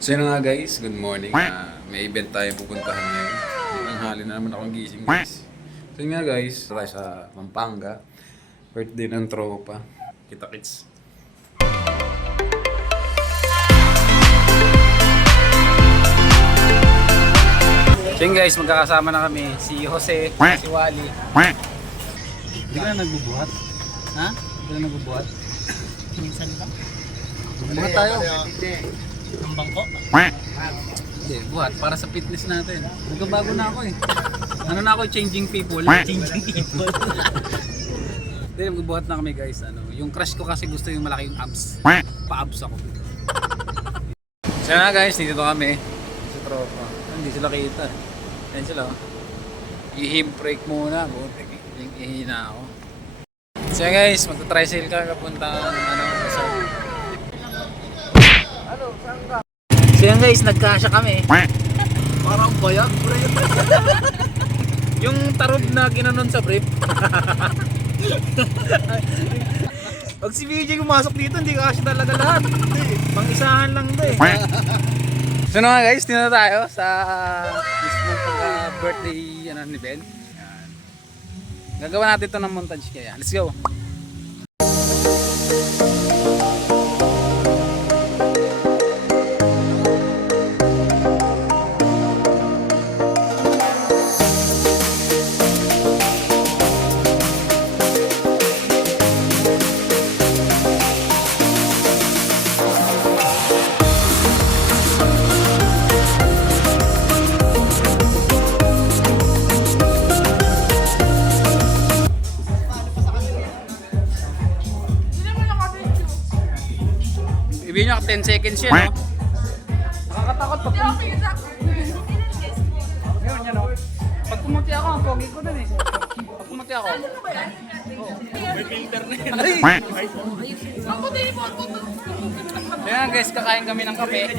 So yun na nga guys, good morning. May event tayo pupuntahan ngayon. Nanghali na naman akong gising guys. So yun nga guys, tayo sa Pampanga. Birthday ng tropa. Kita-kits. So yun guys, magkakasama na kami. Si Jose, si Wally. Hindi ka na nagbubuhat? Ha? Hindi ka na nagbubuhat? Minsan ba? Buhat tayo. Ang bangko? Hindi, buhat. Para sa fitness natin. Nagbabago na ako eh. Ano na ako, changing people. Changing people. Hindi, magbubuhat na kami guys. Yung crush ko kasi gusto yung malaki yung abs. Pa-abs ako. So na guys, dito kami. Sa tropa. Hindi sila kita. Ayan sila oh. I-hip break muna. Yung ihina ako. So guys, magta-tricycle kami papunta sa... So yan guys, nagkasya kami. Parang bayag, pre. Yung tarob na ginanon sa brief. Pag si BJ pumasok dito, hindi kasya talaga lahat. Pang-isahan lang to eh. So nga guys, dito na tayo sa mismong pagka-birthday ni Ben. Gagawa natin ito ng montage kaya. Let's go! Ibigay nyo 10 seconds yan, no? Nakakatakot pag ngayon yan, no? Pag pumunti ako, ang pogi ko dun eh. Pag pumunti ako. May filter na yan. Kaya guys, kakain kami ng kape.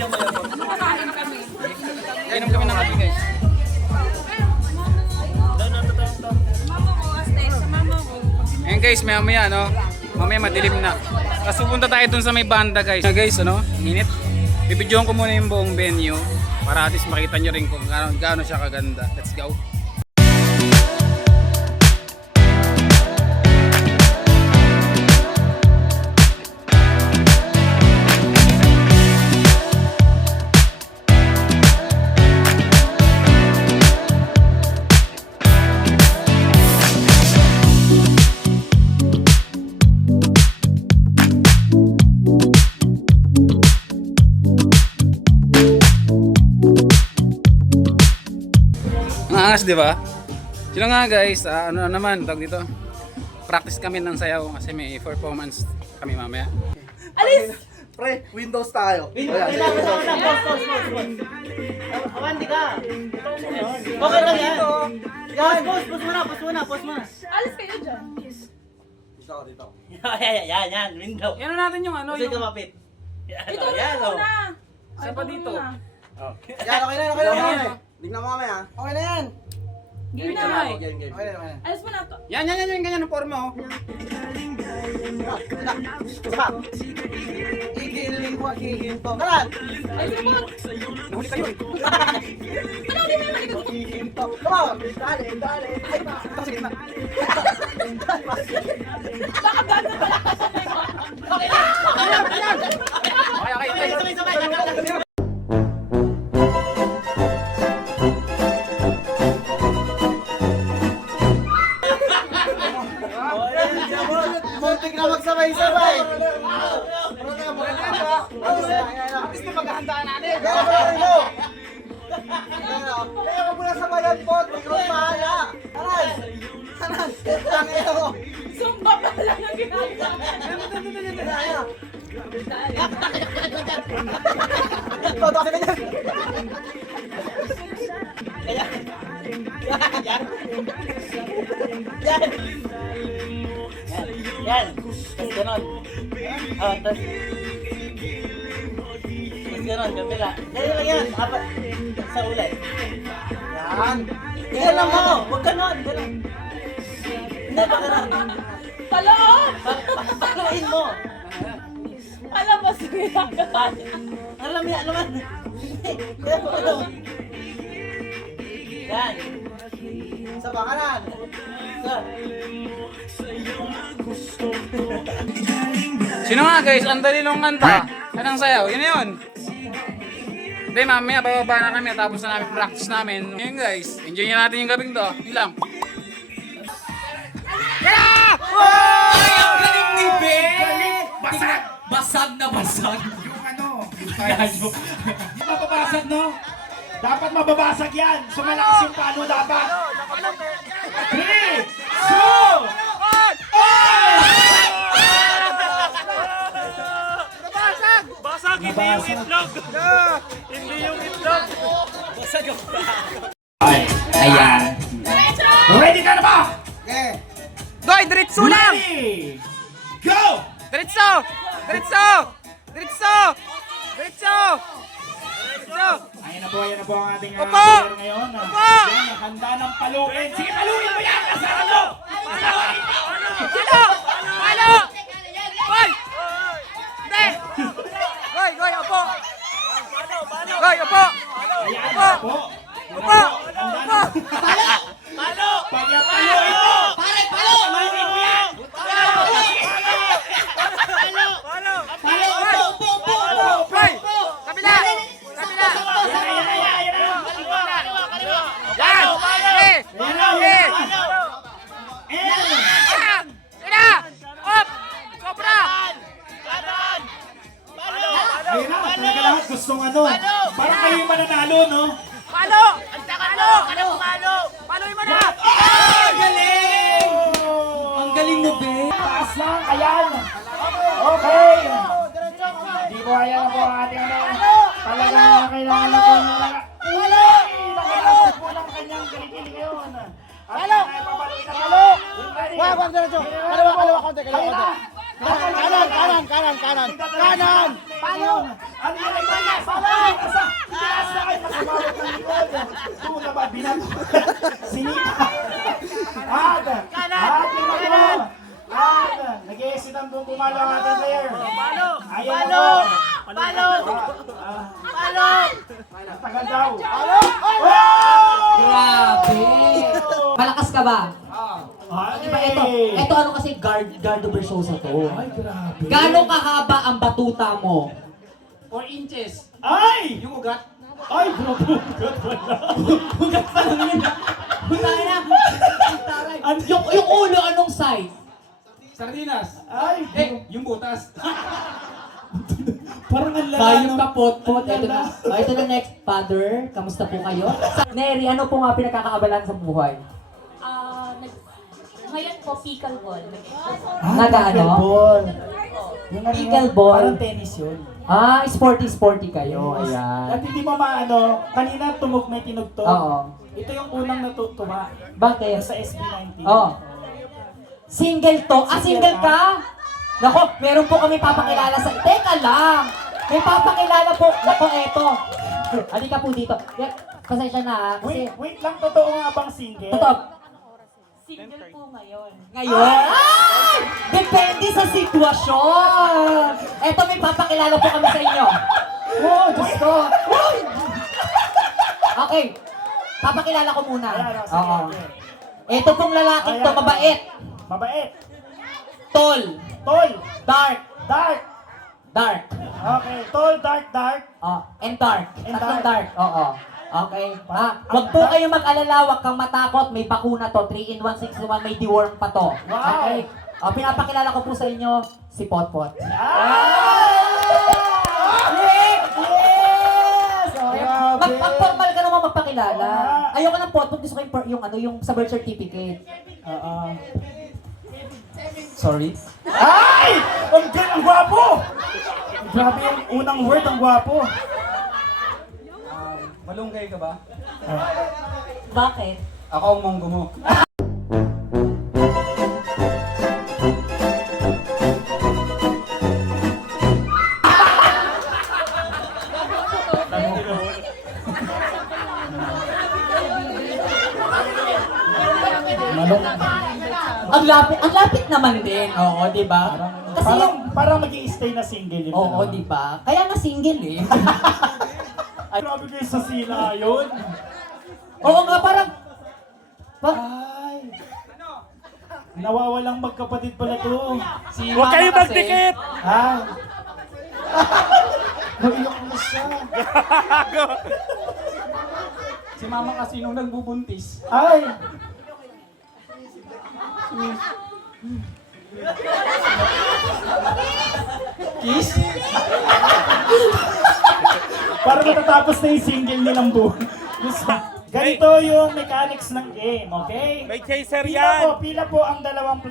Kainom kami ng kape guys. Ayan guys, maya no? Mamaya madilim na. Tapos pupunta tayo dun sa may banda guys. Guys, init. Bibidyohan ko muna yung buong venue para at least makita nyo rin kung gaano siya kaganda. Let's go. Angas, di ba? Sila nga guys, ano naman tawag dito. Practice kami ng sayaw kasi may performance kami mamaya. Alis! Pre, Windows tayo. Awan, di ka. Okay lang yan. Yan, pause muna. Alis kayo dyan. Dito. Yan, window. Yan na natin yung Kasi yung... kumapit. Ito na muna. Isa pa dito. Yan, okay na yan. Tignan mo kami ha. Okay na yan. Game na. Game. Okay na. Alis mo na to. Yan, ganyan ang forma oh. Igiling ko hihinto. Kalat! Alis mo. Nahuli kayo eh. Ano di mo naman ikaw? Hihinto. Come on! Dali. Ay, Ito sige na. Baka gano'n pala kasi na ikaw. Okay na. Okay. muntik na magsabay-sabay. Gusto maghahandaan natin. Kaya ko muna sabayan po. Ikaw mahala. Anas. Tangin ako. Zumba pa lang ang ginagawa. Toto ka na Yan. Tapos ganon. Tapos ganon, kapila. Yan. Apat. Sa ulay. Yan. Tingnan lang mo. Huwag ganon. Ganon. Hindi, baka na. Paloon! Paluin mo. Alam mo, sige. Alam yan naman. Yan. Sa bakaran. Sino nga guys? Ang dali nung kanta. Anong sayaw? Yun na yun. Hindi, mamaya bababa na kami tapos na namin practice namin. Yun guys, enjoy nyo natin yung gabing to. Yun lang. Yeah! Ang galing ni Ben! Basag na basag. Yung ano, yung tayo. Di mababasag, no? Dapat mababasag yan. So malakas yung palo dapat. 3, 2, Basag, hindi yung itlog. Hindi yung itlog. Basag ang Ayan. ready ka na ba? Okay. Goy, diretso lang! Ready! Go! Diretso! Diretso! Diretso! Diretso! Diretso! Ayan na po ang ating Opo! player ngayon. Opo! Yan, nakahanda ng paluin. Sige, paluin mo yan! Kasaran mo! Palo! Palo! Goy! Hindi! Goy, goy, opo! Goy, opo! Ayan Opo! na po. Opo! Handa Opo! na. Pag paluin mo! Pare, palo! Paluin mo yan! Goy! Kabila! Kabila! Yan! Sige! Sige! Yan! Ina! Op! Sobra! Ayun na, talaga lahat gustong ano. Parang kayo yung mananalo, no? Palo! Palo! Palo! Paloy mo na! Galing! Ang galing mo, Ben! Taas lang, ayan. Okay. Hindi po ayan po ang ating ano. Talaga kailangan na po ng nakailangan po ng kanyang kilikili ngayon. Halo! Halo! Wag diretso. Kaliwa konti. Kanan. Palo! Ano yung nagpala? Palo! Taas na kayo kasumawat ng likod. Ito na ba? Binato. Sinita. At yung mga nag-i-exit ang buong pumalo ang ating player. Palo! Ayan na po. Palo! Palo! Tagal daw. Grabe! Malakas ka ba? Ay, Diba ito ano kasi guard over Sosa to. Ay, grabe. Gano'ng kahaba ang batuta mo? 4 inches. Ay! Yung ugat. Ay, grabe. Wala. Hugat pa lang yun. Huwag na. Taray. Yung ulo anong size? Sardinas. Ay, Yung butas. parang ang lala. Bayong kapot-pot. Ito na. Ito na next. Father, kamusta po kayo? Neri, ano po nga pinagkakaabalan sa buhay? Ngayon po, pickleball. Nag-ano? Ball. Yung ano, Pickleball. Parang tennis yun. Ah, sporty kayo. Ayan. At hindi mo maano, kanina may tinugtog. Oo. Ito yung unang natutuma. Bakit? Sa SB19. Oh. Single to? Ah, single ka? Nako, meron po kami papakilala sa... Teka lang! May papakilala po. Nako, eto. Halika po dito. Pasensya na kasi... Wait lang, totoo nga bang single? Totoo. Single po ngayon. Ngayon? Ay! Depende sa sitwasyon. Eto, may papakilala po kami sa inyo. Oh, Diyos ko. Uy! Okay. Papakilala ko muna. Ayan, sige, Oo. okay. Eto pong lalaking to, Ayan. mabait. Mabait. Tall. Tall. Dark. Dark. Dark. Okay. Tall, dark. Oh, and dark. And Tatlong dark. dark. Oo. Okay. Wag po kayong mag-alala, wag kang matakot. May bakuna to. 3-in-1, 6-in-1, may deworm pa to. Wow. Okay. Pinapakilala ko po sa inyo, si Potpot. Yes! Mag-formal ka naman magpakilala. Oo. Ayoko ng Potpot, gusto ko yung sa birth certificate. Sorry? Ay! Ang gwapo! Grabe yung unang word, ang gwapo. Malunggay ka ba? Bakit? Ako ang monggo mo. Ang lapit naman din. Oo, di ba? Kasi yung Parang mag-i-start stay na single yun. Oo, di ba? Kaya nga single eh. Ay, grabe kayo sa sila yun. Oo nga, parang... Ay. Nawawalang magkapatid pala to. Si Huwag Mama kayo kasi- magdikit! Ay. Naiyak na siya. Si mama kasi nung nagbubuntis. Ay. Kiss? Para matatapos na yung single nilang buhay. Ganito yung mechanics ng game, okay? May chaser Pila po ang dalawang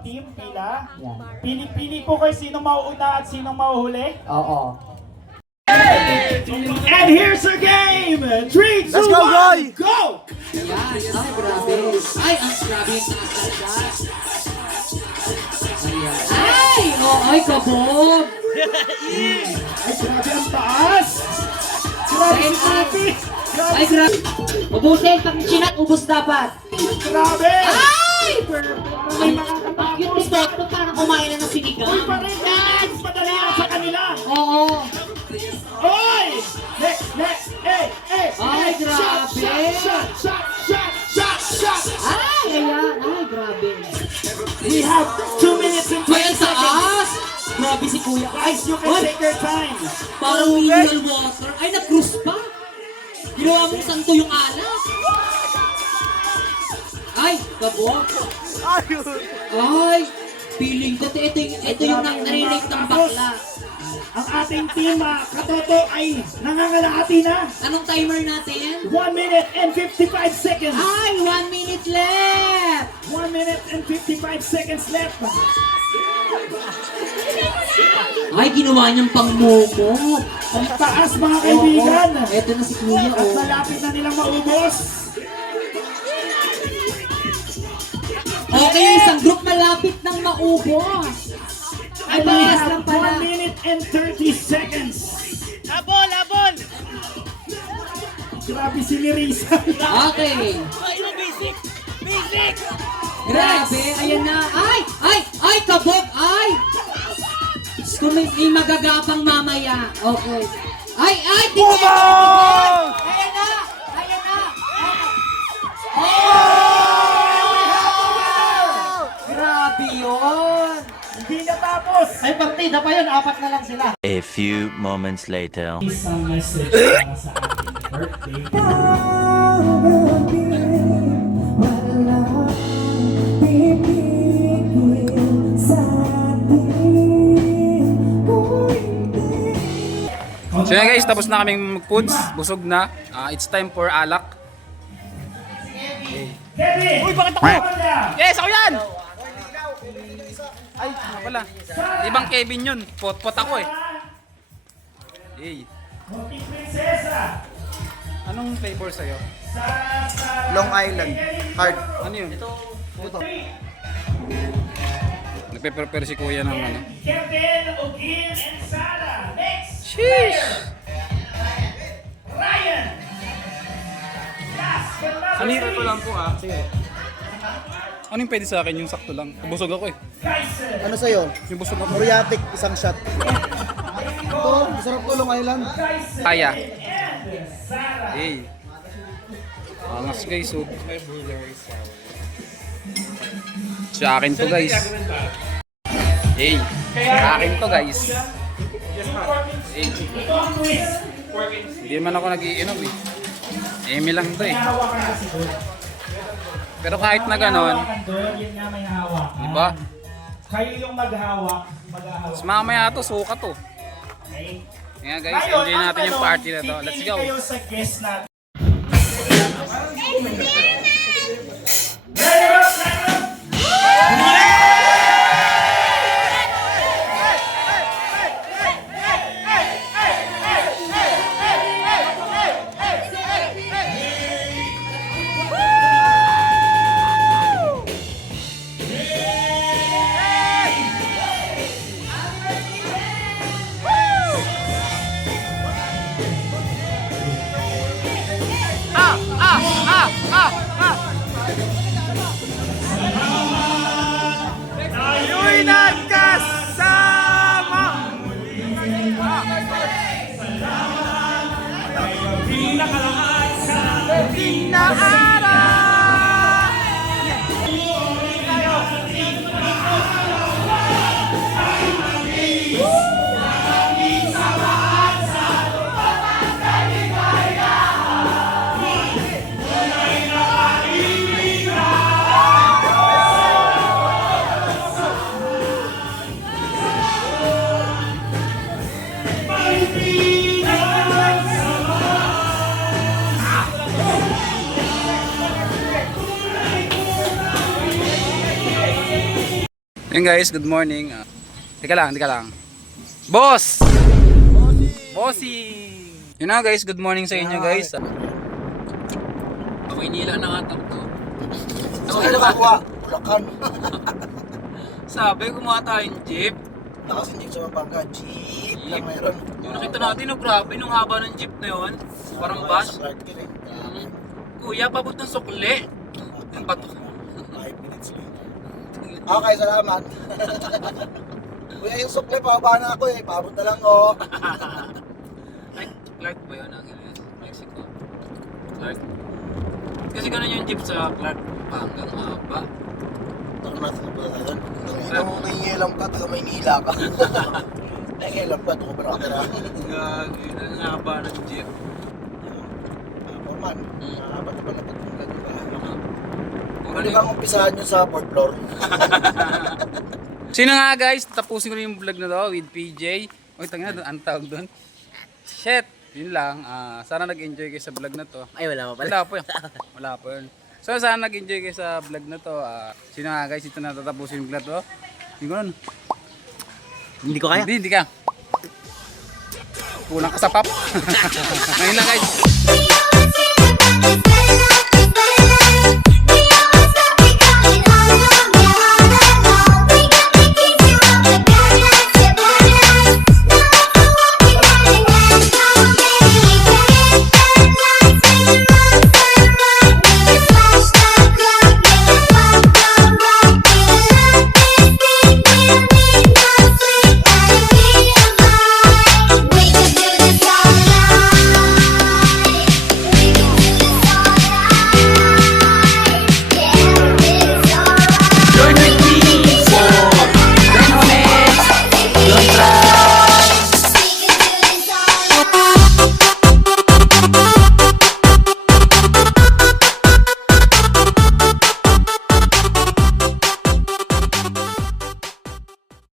team, pila. Yan. Pili po kayo sino mauuna at sino mauhuli. Oo. And here's our game! 3, 2, 1, Let's go, Roy! Go! Yan. Ay, grabe. Ay, ang grabe yung taas talaga. Ayan. Ay! Oh, ay, kabog! Ay, grabe ang taas! Grabe si Ate! Ay, grabe. Ubusin. Pag chinat, ubus dapat. Grabe! Ay! May makakapag. Yung bisot, parang kumain na ng sinigang. Uy, parehan! Madali lang sa kanila! Oo. Oy! Ay, grabe. Shot! Ay, ayan. Ay, grabe. We have 2 minutes and 20 Ay, ang seconds. taas! Grabe si Kuya. Ay, You can take your time. parang mineral water. Ay, nag-cruise pa. Ginawa mong santo yung alas. Ay, kabog. Ay, feeling ko ito yung narinig ng bakla. Ang ating team, Katoto, ay nangangalahati na. Anong timer natin? 1 minute and 55 seconds. Ay, 1 minute left. 1 minute and 55 seconds left. Ay, ginawa niyang pangmomo. Ang taas, mga kaibigan. Ito na si Kuya, At oh. malapit na nilang maubos. Okay, isang group malapit nang maubos. Ay, We bakas have lang pala. 1 minute and 30 seconds. Labol! Labol! Grabe si Mirisa. Okay. Basic! Basic! Grabe, ayan na. Ay, kabog, ay. Kung may magagapang mamaya. Okay. Ay, tingnan. Ayan na. Grabe yun. Hindi natapos. Ay, partida pa yun. 4 na lang sila. A few moments later. Isang message para sa ating birthday. So yan guys, tapos na kaming mag-foods. Busog na. It's time for alak. Kevin! Uy, bakit ako? Yes, ako yan! Ay, ano pala. Ibang Kevin yun. Pot ako eh. Hey, Munting prinsesa. anong flavor sa'yo? Long Island. Hard. Ano yun? Nagpe-prepare si kuya ng ano. Kevin, Ogin, and Sarah. Next. Sheesh! Ryan. Sanira ko lang po ah. Sige. Ano yung pwede sa akin? Yung sakto lang. Busog ako eh. Kaiser. Ano sa'yo? Yung busog ako. Moriatic, isang shot. Ito, masarap to Long Island. Kaya. Hey. Angas guys oh. Sa akin to guys. Hey. Sa akin to guys. Hey. Ito ang twist. Hindi man ako nag-iinom eh. Emi lang to eh. Hawakan na si Doon. Pero kahit na ganon, Hawakan doon, yun nga may hawakan. diba? Kayo yung maghawak. Mas mamaya to, suka to. Okay? Kaya guys, enjoy natin yung party na to. Let's go! Kayo sa guest natin. darating na araw. Yun guys, good morning. Teka lang. Boss! Bossing! Yun na guys, good morning sa inyo guys. Maynila na nga to. Saan ka nakakuha? Bulacan. Sabi, gumawa tayong jeep. Nakasin dito sa Mapanga. Jeep lang mayroon. Yung nakita natin, no, grabe, nung haba ng jeep na yun. Parang bus. Sa Clark Hill eh. Kuya, pabot ng sukli. Yung bato. 5 minutes later. Okay, salamat. Kuya, yung sukle, pababa na ako eh. Paabot na lang oh. Ay, Clark ba yun? Ang Mexico. Clark. Kasi ganun yung jeep sa Clark. Hanggang haba. Tara natin na pala natin. Ito mo nangingilam ka, taga Maynila ka. Nangingilam ka, ito ko ba nakatira? Gagi, ang haba ng jeep. Forman, ba't ba napagpunta di ba? Puro Pwede bang umpisahan nyo sa 4th floor? Sino nga guys, tapusin ko na yung vlog na to with PJ. Uy, tangina doon, ang tawag doon. Shit, yun lang. Sana nag-enjoy kayo sa vlog na to. Ay, wala pa pala. Wala po yun. So sana nag-enjoy kayo sa vlog na to. Sino nga guys, ito na tatapusin yung vlog to. Hindi ko nun. Hindi ko kaya. Hindi ka. Kulang ka sa pop. Ngayon na guys.